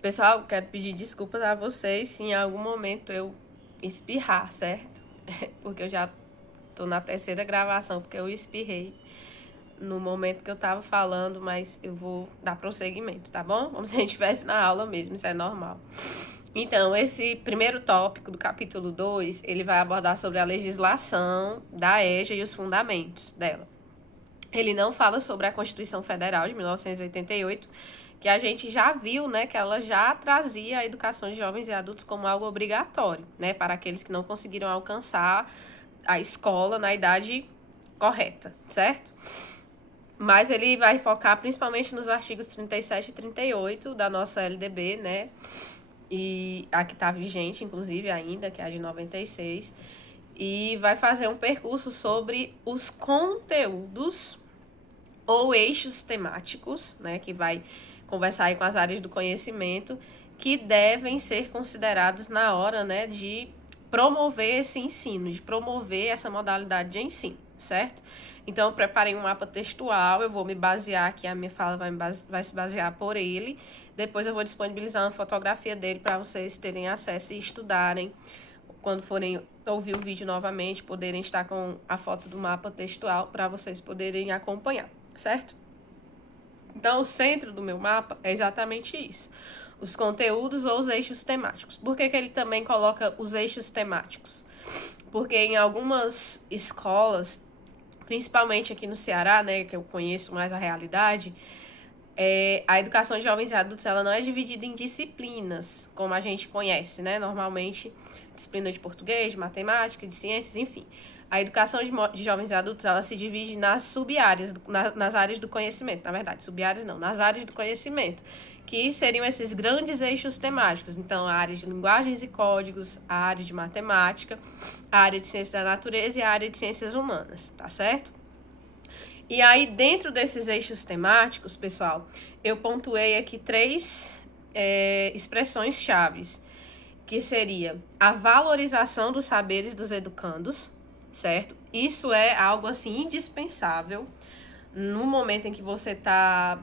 Pessoal, quero pedir desculpas a vocês se em algum momento eu espirrar, certo? Porque eu já tô na terceira gravação, porque eu espirrei no momento que eu tava falando, mas eu vou dar prosseguimento, tá bom? Como se a gente estivesse na aula mesmo, isso é normal. Então, esse primeiro tópico do capítulo 2, ele vai abordar sobre a legislação da EJA e os fundamentos dela. Ele não fala sobre a Constituição Federal de 1988, que a gente já viu, né, que ela já trazia a educação de jovens e adultos como algo obrigatório, né, para aqueles que não conseguiram alcançar a escola na idade correta, certo? Mas ele vai focar principalmente nos artigos 37 e 38 da nossa LDB, né, e a que está vigente, inclusive, ainda, que é a de 96, e vai fazer um percurso sobre os conteúdos ou eixos temáticos, né, que vai conversar aí com as áreas do conhecimento, que devem ser considerados na hora, né, de promover esse ensino, de promover essa modalidade de ensino, certo? Então, eu preparei um mapa textual, eu vou me basear aqui, a minha fala vai se basear por ele, depois eu vou disponibilizar uma fotografia dele para vocês terem acesso e estudarem, quando forem ouvir o vídeo novamente, poderem estar com a foto do mapa textual para vocês poderem acompanhar, certo? Então, o centro do meu mapa é exatamente isso. Os conteúdos ou os eixos temáticos. Por que ele também coloca os eixos temáticos? Porque em algumas escolas, principalmente aqui no Ceará, né, que eu conheço mais a realidade, a educação de jovens e adultos ela não é dividida em disciplinas, como a gente conhece, né? Normalmente, disciplina de português, de matemática, de ciências, enfim. A educação de jovens e adultos ela se divide nas sub-áreas, nas áreas do conhecimento. Na verdade, sub-áreas não, nas áreas do conhecimento, que seriam esses grandes eixos temáticos. Então, a área de linguagens e códigos, a área de matemática, a área de ciência da natureza e a área de ciências humanas, tá certo? E aí, dentro desses eixos temáticos, pessoal, eu pontuei aqui três expressões chaves, que seria a valorização dos saberes dos educandos, certo? Isso é algo, assim, indispensável no momento em que você está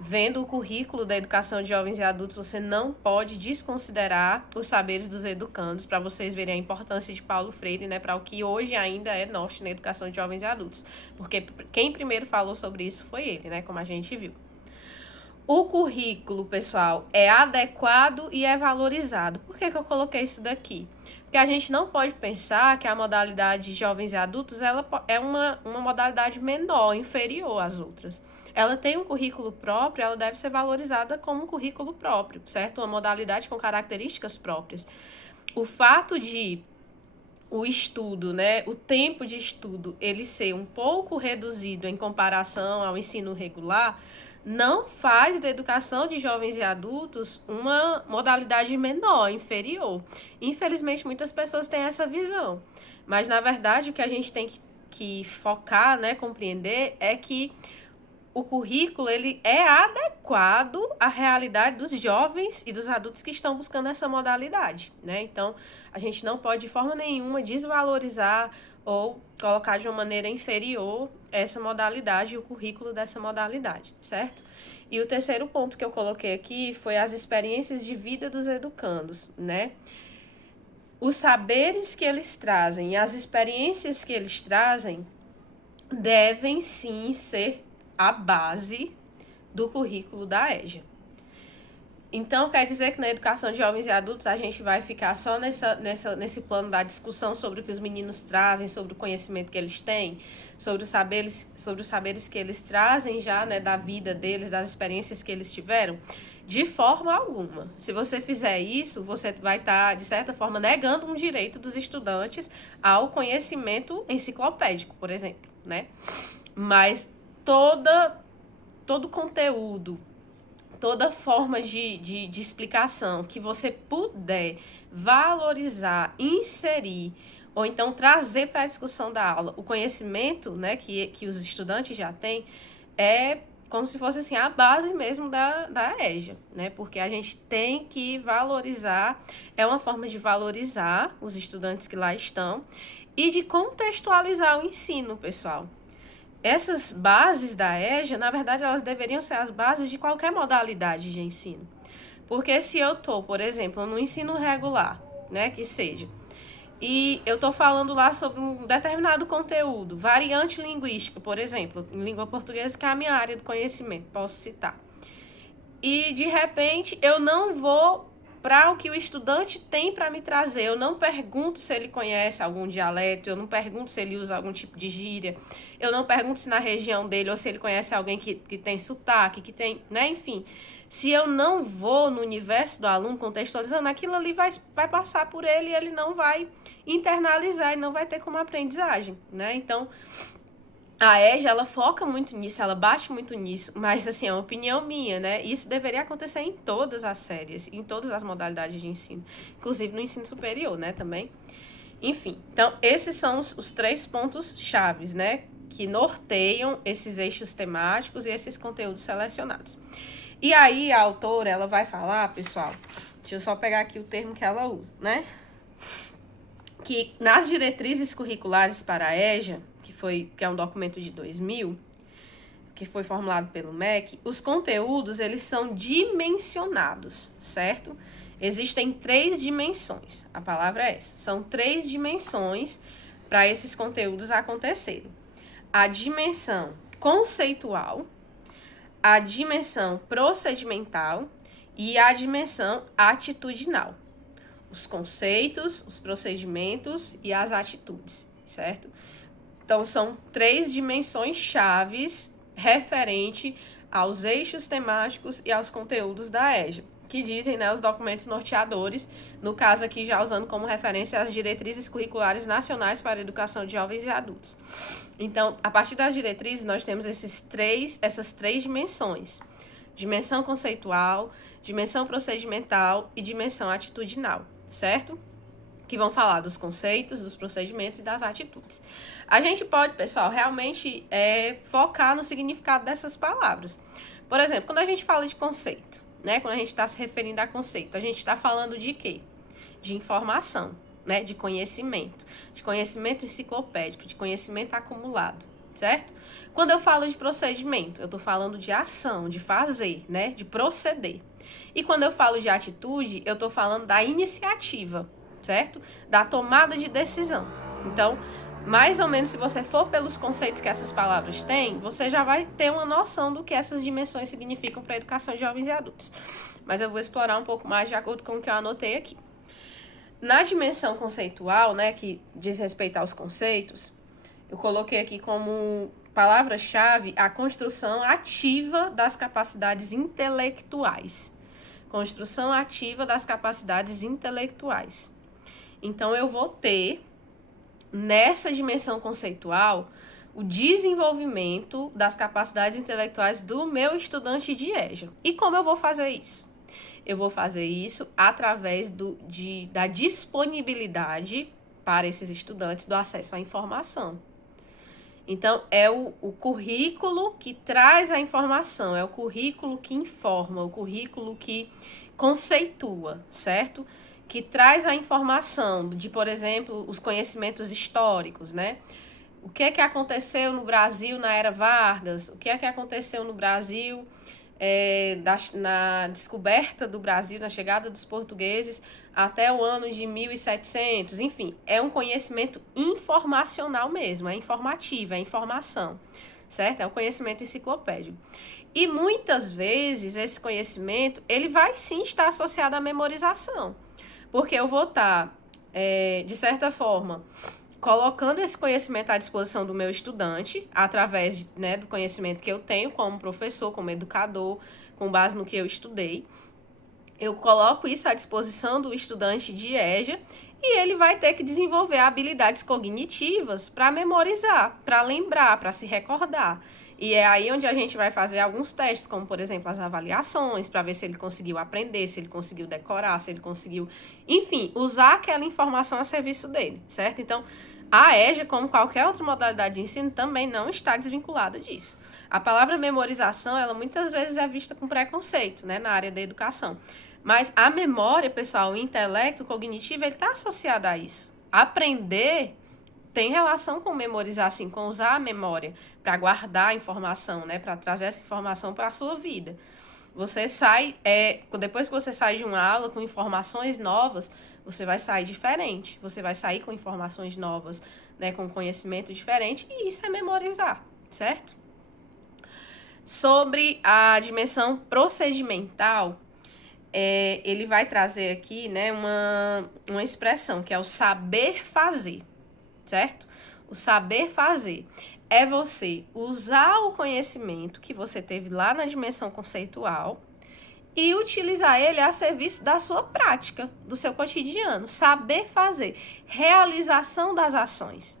vendo o currículo da educação de jovens e adultos, você não pode desconsiderar os saberes dos educandos, para vocês verem a importância de Paulo Freire, né, para o que hoje ainda é norte na educação de jovens e adultos. Porque quem primeiro falou sobre isso foi ele, né, como a gente viu. O currículo, pessoal, é adequado e é valorizado. Por que eu coloquei isso daqui? Porque a gente não pode pensar que a modalidade de jovens e adultos ela é uma modalidade menor, inferior às outras. Ela tem um currículo próprio, ela deve ser valorizada como um currículo próprio, certo? Uma modalidade com características próprias. O fato de o estudo, né, o tempo de estudo, ele ser um pouco reduzido em comparação ao ensino regular, não faz da educação de jovens e adultos uma modalidade menor, inferior. Infelizmente, muitas pessoas têm essa visão. Mas, na verdade, o que a gente tem que focar, né, compreender, é que o currículo ele é adequado à realidade dos jovens e dos adultos que estão buscando essa modalidade, né? Então, a gente não pode de forma nenhuma desvalorizar ou colocar de uma maneira inferior essa modalidade e o currículo dessa modalidade, certo? E o terceiro ponto que eu coloquei aqui foi as experiências de vida dos educandos, né? Os saberes que eles trazem e as experiências que eles trazem devem sim ser a base do currículo da EJA. Então, quer dizer que na educação de jovens e adultos a gente vai ficar só nesse plano da discussão sobre o que os meninos trazem, sobre o conhecimento que eles têm, sobre os saberes que eles trazem já, né, da vida deles, das experiências que eles tiveram? De forma alguma. Se você fizer isso, você vai estar, de certa forma, negando um direito dos estudantes ao conhecimento enciclopédico, por exemplo, né? Mas todo conteúdo, toda forma de explicação que você puder valorizar, inserir, ou então trazer para a discussão da aula o conhecimento, né, que os estudantes já têm, é como se fosse assim, a base mesmo da EJA, né? Porque a gente tem que valorizar, é uma forma de valorizar os estudantes que lá estão e de contextualizar o ensino, pessoal. Essas bases da EJA, na verdade, elas deveriam ser as bases de qualquer modalidade de ensino. Porque se eu tô, por exemplo, no ensino regular, né, que seja, e eu tô falando lá sobre um determinado conteúdo, variante linguística, por exemplo, em língua portuguesa, que é a minha área de conhecimento, posso citar. E de repente eu não vou para o que o estudante tem para me trazer. Eu não pergunto se ele conhece algum dialeto, eu não pergunto se ele usa algum tipo de gíria, eu não pergunto se na região dele ou se ele conhece alguém que tem sotaque, que tem, né, enfim. Se eu não vou no universo do aluno contextualizando, aquilo ali vai passar por ele e ele não vai internalizar e não vai ter como aprendizagem, né? Então, a EJA, ela foca muito nisso, ela bate muito nisso, mas, assim, é uma opinião minha, né? Isso deveria acontecer em todas as séries, em todas as modalidades de ensino, inclusive no ensino superior, né, também. Enfim, então, esses são os 3 pontos chaves, né, que norteiam esses eixos temáticos e esses conteúdos selecionados. E aí, a autora, ela vai falar, pessoal, deixa eu só pegar aqui o termo que ela usa, né? Que nas diretrizes curriculares para a EJA, que é um documento de 2000, que foi formulado pelo MEC, os conteúdos, eles são dimensionados, certo? Existem 3 dimensões, a palavra é essa, são 3 dimensões para esses conteúdos acontecerem. A dimensão conceitual, a dimensão procedimental e a dimensão atitudinal. Os conceitos, os procedimentos e as atitudes, certo? Então, são 3 dimensões chaves referente aos eixos temáticos e aos conteúdos da EJA, que dizem, né, os documentos norteadores, no caso aqui já usando como referência as diretrizes curriculares nacionais para a educação de jovens e adultos. Então, a partir das diretrizes, nós temos essas três dimensões: dimensão conceitual, dimensão procedimental e dimensão atitudinal, certo? Que vão falar dos conceitos, dos procedimentos e das atitudes. A gente pode, pessoal, realmente focar no significado dessas palavras. Por exemplo, quando a gente fala de conceito, né? Quando a gente está se referindo a conceito, a gente está falando de quê? De informação, né? De conhecimento enciclopédico, de conhecimento acumulado, certo? Quando eu falo de procedimento, eu estou falando de ação, de fazer, né? De proceder. E quando eu falo de atitude, eu estou falando da iniciativa, certo? Da tomada de decisão. Então, mais ou menos, se você for pelos conceitos que essas palavras têm, você já vai ter uma noção do que essas dimensões significam para a educação de jovens e adultos. Mas eu vou explorar um pouco mais de acordo com o que eu anotei aqui. Na dimensão conceitual, né, que diz respeito aos conceitos, eu coloquei aqui como palavra-chave a construção ativa das capacidades intelectuais. Construção ativa das capacidades intelectuais. Então, eu vou ter, nessa dimensão conceitual, o desenvolvimento das capacidades intelectuais do meu estudante de EJA. E como eu vou fazer isso? Eu vou fazer isso através da disponibilidade para esses estudantes do acesso à informação. Então, é o currículo que traz a informação, é o currículo que informa, o currículo que conceitua, certo? Que traz a informação de, por exemplo, os conhecimentos históricos, né? O que é que aconteceu no Brasil na era Vargas? O que é que aconteceu no Brasil na descoberta do Brasil, na chegada dos portugueses até o ano de 1700? Enfim, é um conhecimento informacional mesmo, é informativo, é informação, certo? É um conhecimento enciclopédico. E muitas vezes esse conhecimento, ele vai sim estar associado à memorização, porque eu vou estar, de certa forma, colocando esse conhecimento à disposição do meu estudante, através do conhecimento que eu tenho como professor, como educador, com base no que eu estudei. Eu coloco isso à disposição do estudante de EJA e ele vai ter que desenvolver habilidades cognitivas para memorizar, para lembrar, para se recordar. E é aí onde a gente vai fazer alguns testes, como, por exemplo, as avaliações, para ver se ele conseguiu aprender, se ele conseguiu decorar, se ele conseguiu, enfim, usar aquela informação a serviço dele, certo? Então, a EJA, como qualquer outra modalidade de ensino, também não está desvinculada disso. A palavra memorização, ela muitas vezes é vista com preconceito, né, na área da educação. Mas a memória, pessoal, o intelecto cognitivo, ele está associado a isso. Aprender tem relação com memorizar, assim, com usar a memória para guardar a informação, né, para trazer essa informação para a sua vida. Você sai, depois que você sai de uma aula com informações novas, você vai sair diferente. Você vai sair com informações novas, né, com conhecimento diferente, e isso é memorizar, certo? Sobre a dimensão procedimental, ele vai trazer aqui, né, uma expressão que é o saber fazer, certo? O saber fazer é você usar o conhecimento que você teve lá na dimensão conceitual e utilizar ele a serviço da sua prática, do seu cotidiano. Saber fazer, realização das ações,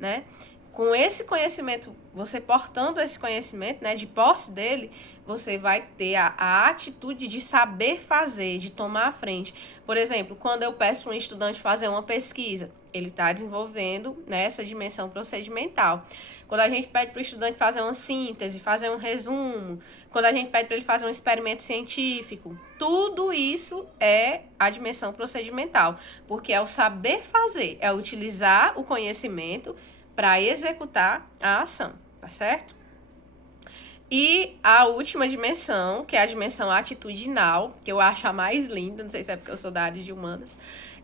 né? Com esse conhecimento, você portando esse conhecimento, né, de posse dele, você vai ter a atitude de saber fazer, de tomar a frente. Por exemplo, quando eu peço para um estudante fazer uma pesquisa, ele está desenvolvendo, né, essa dimensão procedimental. Quando a gente pede para o estudante fazer uma síntese, fazer um resumo, quando a gente pede para ele fazer um experimento científico, tudo isso é a dimensão procedimental, porque é o saber fazer, é utilizar o conhecimento para executar a ação, tá certo? E a última dimensão, que é a dimensão atitudinal, que eu acho a mais linda, não sei se é porque eu sou da área de humanas,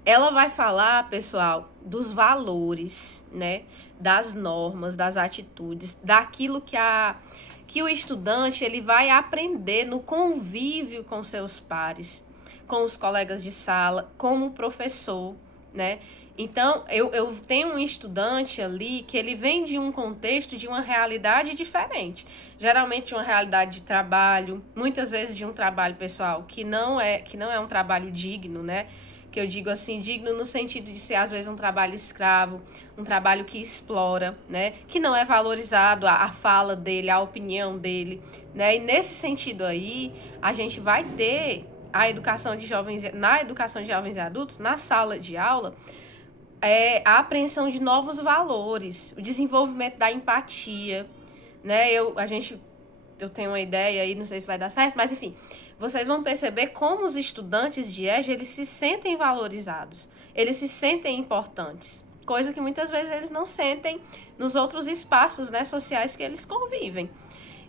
ela vai falar, pessoal, dos valores, né? Das normas, das atitudes, daquilo que o estudante ele vai aprender no convívio com seus pares, com os colegas de sala, como professor, né? Então, eu tenho um estudante ali que ele vem de um contexto, de uma realidade diferente. Geralmente de uma realidade de trabalho, muitas vezes de um trabalho pessoal que não é um trabalho digno, né? Que eu digo assim, digno no sentido de ser às vezes um trabalho escravo, um trabalho que explora, né? Que não é valorizado a fala dele, a opinião dele, né? E nesse sentido aí, a gente vai ter a educação de jovens, na educação de jovens e adultos, na sala de aula, a apreensão de novos valores, o desenvolvimento da empatia, né? Eu tenho uma ideia aí, não sei se vai dar certo, mas enfim, vocês vão perceber como os estudantes de EJA, eles se sentem valorizados, eles se sentem importantes, coisa que muitas vezes eles não sentem nos outros espaços, né, sociais que eles convivem.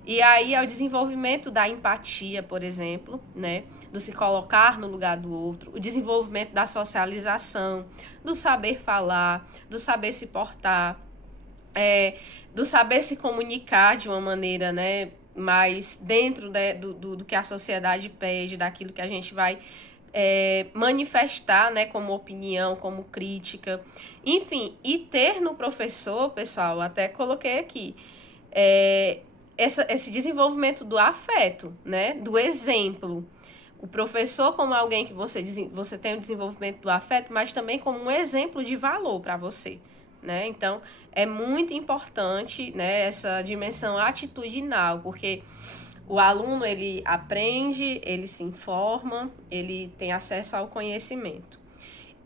E aí é o desenvolvimento da empatia, por exemplo, né? Do se colocar no lugar do outro, o desenvolvimento da socialização, do saber falar, do saber se portar, do saber se comunicar de uma maneira, né, mais dentro, né, do que a sociedade pede, daquilo que a gente vai manifestar, né, como opinião, como crítica, enfim, e ter no professor, pessoal, até coloquei aqui, esse desenvolvimento do afeto, né, do exemplo. O professor como alguém que você tem o desenvolvimento do afeto, mas também como um exemplo de valor para você, né? Então, é muito importante, né, essa dimensão atitudinal, porque o aluno, ele aprende, ele se informa, ele tem acesso ao conhecimento.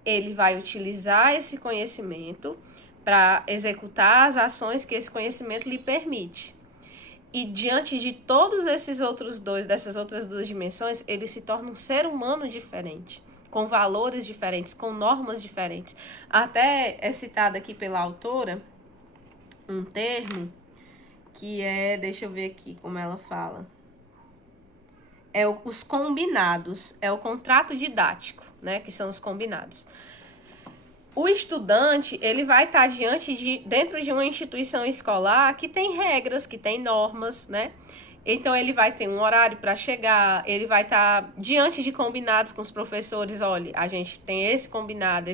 Ele vai utilizar esse conhecimento para executar as ações que esse conhecimento lhe permite. E diante de todos dessas outras duas dimensões, ele se torna um ser humano diferente, com valores diferentes, com normas diferentes. Até é citado aqui pela autora um termo que deixa eu ver aqui como ela fala. Os combinados, é o contrato didático, né, que são os combinados. O estudante, ele vai estar dentro de uma instituição escolar que tem regras, que tem normas, né? Então, ele vai ter um horário para chegar, ele vai estar diante de combinados com os professores. Olha, a gente tem esse combinado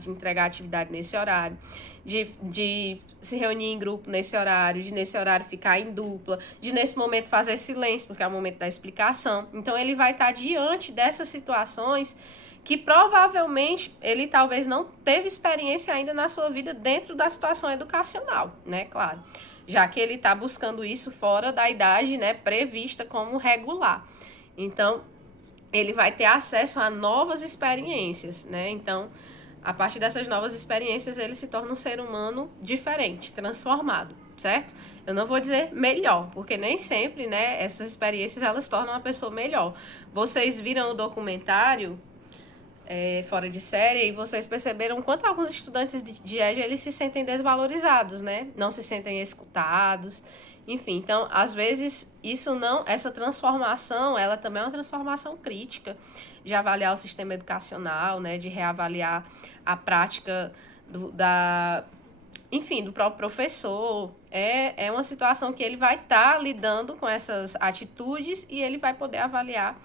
de entregar atividade nesse horário, de se reunir em grupo nesse horário, de nesse horário ficar em dupla, de nesse momento fazer silêncio, porque é o momento da explicação. Então, ele vai estar diante dessas situações que provavelmente ele talvez não teve experiência ainda na sua vida dentro da situação educacional, né? Claro, já que ele está buscando isso fora da idade, né, prevista como regular. Então, ele vai ter acesso a novas experiências, né? Então, a partir dessas novas experiências, ele se torna um ser humano diferente, transformado, certo? Eu não vou dizer melhor, porque nem sempre, né, essas experiências elas tornam a pessoa melhor. Vocês viram o documentário Fora de Série, e vocês perceberam quanto alguns estudantes de EJA eles se sentem desvalorizados, né? Não se sentem escutados. Enfim, então, às vezes, essa transformação, ela também é uma transformação crítica de avaliar o sistema educacional, né, de reavaliar a prática enfim, do próprio professor. É uma situação que ele vai estar lidando com essas atitudes e ele vai poder avaliar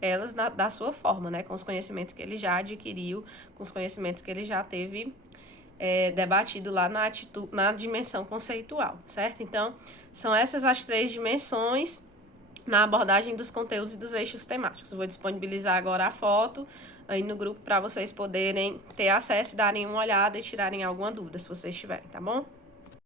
elas da sua forma, né, com os conhecimentos que ele já adquiriu, com os conhecimentos que ele já teve debatido lá na dimensão conceitual, certo? Então, são essas as 3 dimensões na abordagem dos conteúdos e dos eixos temáticos. Eu vou disponibilizar agora a foto aí no grupo para vocês poderem ter acesso, darem uma olhada e tirarem alguma dúvida, se vocês tiverem, tá bom?